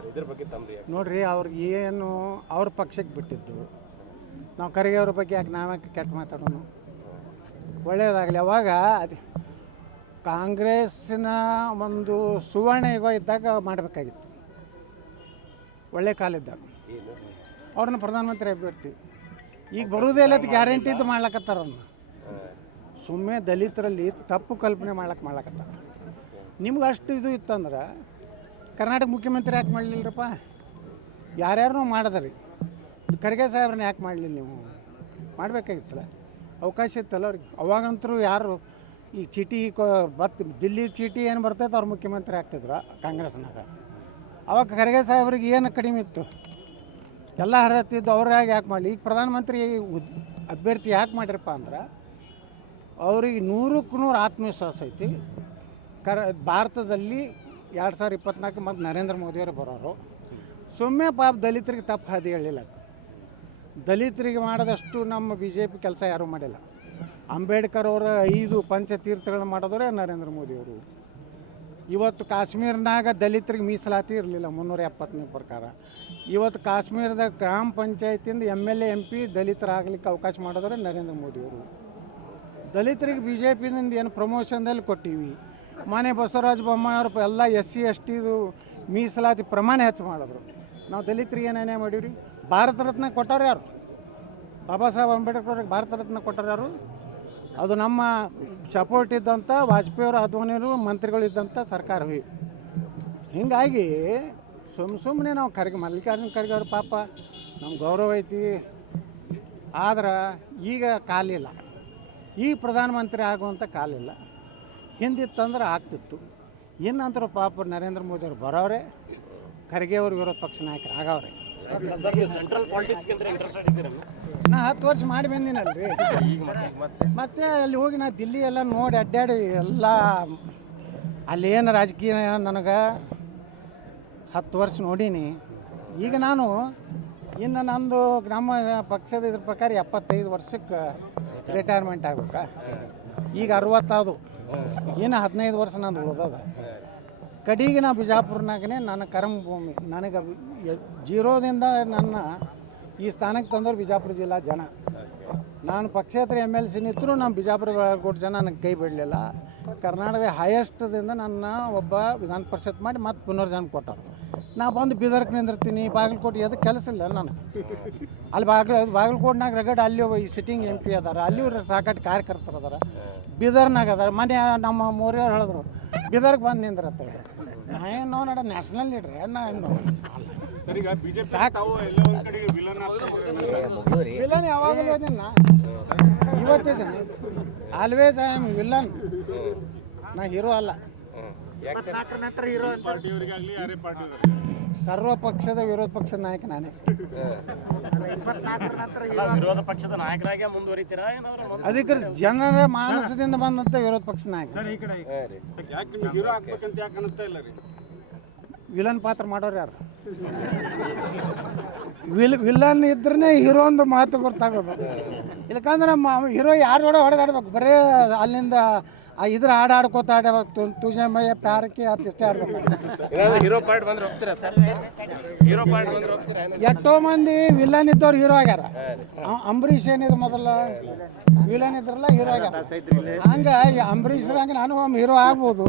Sir ಇದ್ರ ಬಗ್ಗೆ ತಮ್ಮ reaction? ನೋಡ್ರಿ ಅವ್ರಿಗೆ ಏನು ಅವ್ರ ಪಕ್ಷಕ್ಕೆ ಬಿಟ್ಟಿದ್ದು. ನಾವು ಕರಿಗೆಯವ್ರ ಬಗ್ಗೆ ಯಾಕೆ ನಾವ್ಯಾಕೆ ಕೆಟ್ಟ ಮಾತಾಡೋಣ ಒಳ್ಳೇದಾಗಲಿ ಅವಾಗ ಅದು ಕಾಂಗ್ರೆಸ್ಸಿನ ಒಂದು ಸುವರ್ಣ ಯುಗ ಇದ್ದಾಗ ಮಾಡಬೇಕಾಗಿತ್ತು. ಒಳ್ಳೆ ಕಾಲಿದ್ದಾಗ ಅವ್ರನ್ನ ಪ್ರಧಾನಮಂತ್ರಿ ಅಭ್ಯರ್ಥಿ. ಈಗ ಬರುವುದೇ ಇಲ್ಲ ಗ್ಯಾರಂಟಿ ಇದ್ದು ಮಾಡ್ಲಕತ್ತಾರ ಅವ್ರನ್ನ. ಸುಮ್ಮನೆ ದಲಿತರಲ್ಲಿ ತಪ್ಪು ಕಲ್ಪನೆ ಮಾಡ್ಲಕ್ಕೆ ಮಾಡ್ಲಕತ್ತಾರ. ನಿಮ್ಗೆ ಅಷ್ಟು ಇದು ಇತ್ತಂದ್ರೆ ಕರ್ನಾಟಕ ಮುಖ್ಯಮಂತ್ರಿ ಯಾಕೆ ಮಾಡಲಿಲ್ಲರಪ್ಪ? ಯಾರ್ಯಾರು ಮಾಡಿದ್ರಿ ಖರ್ಗೆ ಸಾಹೇಬ್ರನ್ನ ಯಾಕೆ ಮಾಡಲಿಲ್ಲ ನೀವು? ಮಾಡಬೇಕಾಗಿತ್ತಲ್ಲ? ಅವಕಾಶ ಇತ್ತಲ್ಲ ಅವ್ರಿಗೆ? ಅವಾಗಂತರೂ ಯಾರು ಈ ಚೀಟಿ ಬತ್ ದಿಲ್ಲಿ ಚೀಟಿ ಏನು ಬರ್ತೈತೆ ಅವ್ರು ಮುಖ್ಯಮಂತ್ರಿ ಆಗ್ತಿದ್ರು ಕಾಂಗ್ರೆಸ್ನಾಗ. ಅವಾಗ ಖರ್ಗೆ ಸಾಹೇಬ್ರಿಗೆ ಏನು ಕಡಿಮೆ ಇತ್ತು? ಎಲ್ಲ ಹರತ್ತಿದ್ದು ಅವ್ರಾಗ ಯಾಕೆ ಮಾಡಲಿ? ಈಗ ಪ್ರಧಾನಮಂತ್ರಿ ಅಭ್ಯರ್ಥಿ ಯಾಕೆ ಮಾಡಿರಪ್ಪ ಅಂದ್ರೆ, ಅವ್ರಿಗೆ ನೂರಕ್ಕೆ ನೂರು ಆತ್ಮವಿಶ್ವಾಸ ಐತಿ. ಕರ ಭಾರತದಲ್ಲಿ ಎರಡು ಸಾವಿರ ಇಪ್ಪತ್ನಾಲ್ಕು ಮತ್ತು ನರೇಂದ್ರ ಮೋದಿಯವರು ಬರೋರು. ಸುಮ್ಮನೆ ಪಾಪ ದಲಿತರಿಗೆ ತಪ್ಪು ಹಾದಿ ಹೇಳಿಲ್ಲ ದಲಿತರಿಗೆ ಮಾಡಿದಷ್ಟು ನಮ್ಮ ಬಿ ಜೆ ಪಿ ಕೆಲಸ ಯಾರೂ ಮಾಡಿಲ್ಲ. ಅಂಬೇಡ್ಕರ್ ಅವರ ಐದು ಪಂಚತೀರ್ಥಗಳನ್ನ ಮಾಡಿದವರೇ ನರೇಂದ್ರ ಮೋದಿಯವರು. ಇವತ್ತು ಕಾಶ್ಮೀರ್ನಾಗ ದಲಿತರಿಗೆ ಮೀಸಲಾತಿ ಇರಲಿಲ್ಲ ಮುನ್ನೂರ ಎಪ್ಪತ್ತನೇ ಪ್ರಕಾರ. ಇವತ್ತು ಕಾಶ್ಮೀರದ ಗ್ರಾಮ ಪಂಚಾಯತಿಯಿಂದ M L A, M P ದಲಿತರಾಗಲಿಕ್ಕೆ ಅವಕಾಶ ಮಾಡಿದ್ರೆ ನರೇಂದ್ರ ಮೋದಿಯವರು. ದಲಿತರಿಗೆ ಬಿ ಜೆ ಪಿನಿಂದ ಏನು ಪ್ರಮೋಷನ್ದಲ್ಲಿ ಕೊಟ್ಟಿವಿ. ಮನೆ ಬಸವರಾಜ ಬೊಮ್ಮಾಯಿ ಅವ್ರ ಎಲ್ಲ ಎಸ್ ಸಿ, ಎಸ್ ಟಿದು ಮೀಸಲಾತಿ ಪ್ರಮಾಣ ಹೆಚ್ಚು ಮಾಡಿದ್ರು. ನಾವು ದಲಿತರಿಗೆ ಏನೇನೇ ಮಾಡೀವಿ ಭಾರತ ರತ್ನ ಕೊಟ್ಟವ್ರು ಯಾರು? ಬಾಬಾ ಸಾಹೇಬ್ ಅಂಬೇಡ್ಕರ್ ಅವ್ರಿಗೆ ಭಾರತ ರತ್ನ ಕೊಟ್ಟರು ಯಾರು? ಅದು ನಮ್ಮ ಸಪೋರ್ಟ್ ಇದ್ದಂಥ ವಾಜಪೇಯಿ ಅವರು ಅದ್ವಾನಿಯವರು ಮಂತ್ರಿಗಳಿದ್ದಂಥ ಸರ್ಕಾರವಿ. ಹೀಗಾಗಿ ಸುಮ್ಮ ಸುಮ್ಮನೆ ನಾವು ಖರ್ಗೆ ಮಲ್ಲಿಕಾರ್ಜುನ ಖರ್ಗೆ ಅವ್ರ ಪಾಪ ನಮ್ಮ ಗೌರವ ಐತಿ. ಆದ್ರೆ ಈಗ ಕಾಲಿಲ್ಲ ಈ ಪ್ರಧಾನಮಂತ್ರಿ ಆಗುವಂಥ ಕಾಲಿಲ್ಲ ಹಿಂದಿತ್ತಂದ್ರೆ ಆಗ್ತಿತ್ತು. ಇನ್ನಂತರ ಪಾಪ ನರೇಂದ್ರ ಮೋದಿ ಅವರು ಬರೋರೆ ಖರ್ಗೆ ಅವ್ರ ವಿರೋಧ ಪಕ್ಷ ನಾಯಕರು ಆಗವ್ರೆ. ನಾ ಹತ್ತು ವರ್ಷ ಮಾಡಿ ಬಂದಿನಲ್ರಿ. ಮತ್ತೆ ಅಲ್ಲಿ ಹೋಗಿ ನಾ ದಿಲ್ಲಿ ಎಲ್ಲ ನೋಡಿ ಅಡ್ಡಾಡಿ ಎಲ್ಲ ಅಲ್ಲಿ ಏನು ರಾಜಕೀಯ ನನಗೆ ಹತ್ತು ವರ್ಷ ನೋಡೀನಿ. ಈಗ ನಾನು ಇನ್ನು ನಂದು ಗ್ರಾಮ ಪಕ್ಷದ ಇದ್ರ ಪ್ರಕಾರ ಎಪ್ಪತ್ತೈದು ವರ್ಷಕ್ಕೆ ರಿಟೈರ್ಮೆಂಟ್ ಆಗ್ಬೇಕಾ? ಈಗ ಅರವತ್ತಾದು. ಇನ್ನು ಹದಿನೈದು ವರ್ಷ ನಾನು ಉಳ್ದದ. ಕಡೆಗೆ ನಾ ಬಿಜಾಪುರ್ನಾಗನೇ ನನ್ನ ಕರ್ಮಭೂಮಿ ನನಗೆ ಜೀರೋದಿಂದ ನನ್ನ ಈ ಸ್ಥಾನಕ್ಕೆ ತಂದವ್ರು ಬಿಜಾಪುರ ಜಿಲ್ಲಾ ಜನ. ನಾನು ಪಕ್ಷೇತರ ಎಂ ಎಲ್ ಸಿ ನಿಂತರೂ ನಮ್ಮ ಬಿಜಾಪುರ ಕೊಟ್ಟು ಜನ ನನಗೆ ಕೈ ಬಿಡಲಿಲ್ಲ. ಕರ್ನಾಟಕದ ಹೈಯೆಸ್ಟ್ದಿಂದ ನನ್ನ ಒಬ್ಬ ವಿಧಾನ ಪರಿಷತ್ ಮಾಡಿ ಮತ್ತೆ ಪುನರ್ಜನ್ಮ ಕೊಟ್ಟರು. ನಾ ಬಂದು ಬೀದರ್ಕ್ ನಿಂದಿರ್ತೀನಿ ಬಾಗಲಕೋಟೆ ಅದಕ್ಕೆ ಕೆಲಸ ಇಲ್ಲ ನಾನು ಅಲ್ಲಿ ಬಾಗಲ ಬಾಗಲಕೋಟ್ನಾಗ ರಗಡ್ ಅಲ್ಲಿ ಈ ಸಿಟ್ಟಿಂಗ್ ಎಂ ಪಿ ಅದಾರ. ಅಲ್ಲಿ ಸಾಕಷ್ಟು ಕಾರ್ಯಕರ್ತರು ಅದಾರ. ಬೀದರ್ನಾಗ ಅದಾರ. ಮನೆ ನಮ್ಮ ಮೋರಿಯವ್ರು ಹೇಳಿದ್ರು ಬೀದರ್ಗೆ ಬಂದು ನಿಂದಿರತ್ತೆ ನಾ ಏನು ನಾವು ನಡ ನ್ಯಾಷನಲ್ ಲೀಡ್ರ್ ನಾ ಏನು ಸಾಕು. ವಿಲನ್ ಯಾವಾಗಲೂ ಅದೇನ ಇವತ್ತಿದ್ದೀನಿ. ಆಲ್ವೇಸ್ ಐ ಆಮ್ ವಿಲನ್ ನಾ ಹೀರೋ ಅಲ್ಲ. ಯಾಕೆ? ಸರ್ ಹೀರೋ ಸರ್ವ ಪಕ್ಷದ ವಿರೋಧ ಪಕ್ಷದ ನಾಯಕ ನಾನೇ. ವಿರೋಧ ಪಕ್ಷದ ನಾಯಕರಾಗಿ ಮುಂದುವರಿತೀರಾ ಏನಾದ್ರು ಅದಕ್ಕೆ ಜನರ ಮಾನಸದಿಂದ ಬಂದಂತ ವಿರೋಧ ಪಕ್ಷ ನಾಯಕ. ಹಾ ರೀ. ವಿಲನ್ ಪಾತ್ರ ಮಾಡೋರು ಯಾರು? ವಿಲ್ ವಿಲನ್ ಇದ್ರೇ ಹೀರೋ ಒಂದು ಮಾತು ಗೊತ್ತಾಗೋದು. ಇಲ್ಲಕಂದ್ರೆ ಹೀರೋ ಯಾರು ಕೂಡ ಹೊಡೆದಾಡ್ಬೇಕು? ಬರೇ ಅಲ್ಲಿಂದ ಆ ಇದ್ರ ಹಾಡು ಆಡ್ಕೋತ ಆಡಬೇಕು ತುಜೆ ಮಯ್ಯ ಪ್ಯಾರಕ್ಕೆ ಅದು ಇಷ್ಟೇ ಆಡ್ಬೇಕು ಹೀರೋ ಪಾರ್ಟ್ ಬಂದ್ರೆ ಹೋಗ್ತೀರಾ ಸರ್? ಹೀರೋ ಪಾರ್ಟ್ ಬಂದ್ರೆ ಹೋಗ್ತೀರಾ? ಎಷ್ಟೋ ಮಂದಿ ವಿಲನ್ ಇದ್ದವ್ರು ಹೀರೋ ಆಗ್ಯಾರ. ಅಂಬರೀಷ್ ಏನಿದೆ ಮೊದಲ? ವಿಲನ್ ಇದ್ರಲ್ಲ ಹೀರೋ ಆಗ್ಯಾರ. ಹಂಗ ಅಂಬರೀಷ್ ಹಂಗೆ ನಾನು ಒಮ್ಮೆ ಹೀರೋ ಆಗ್ಬೋದು.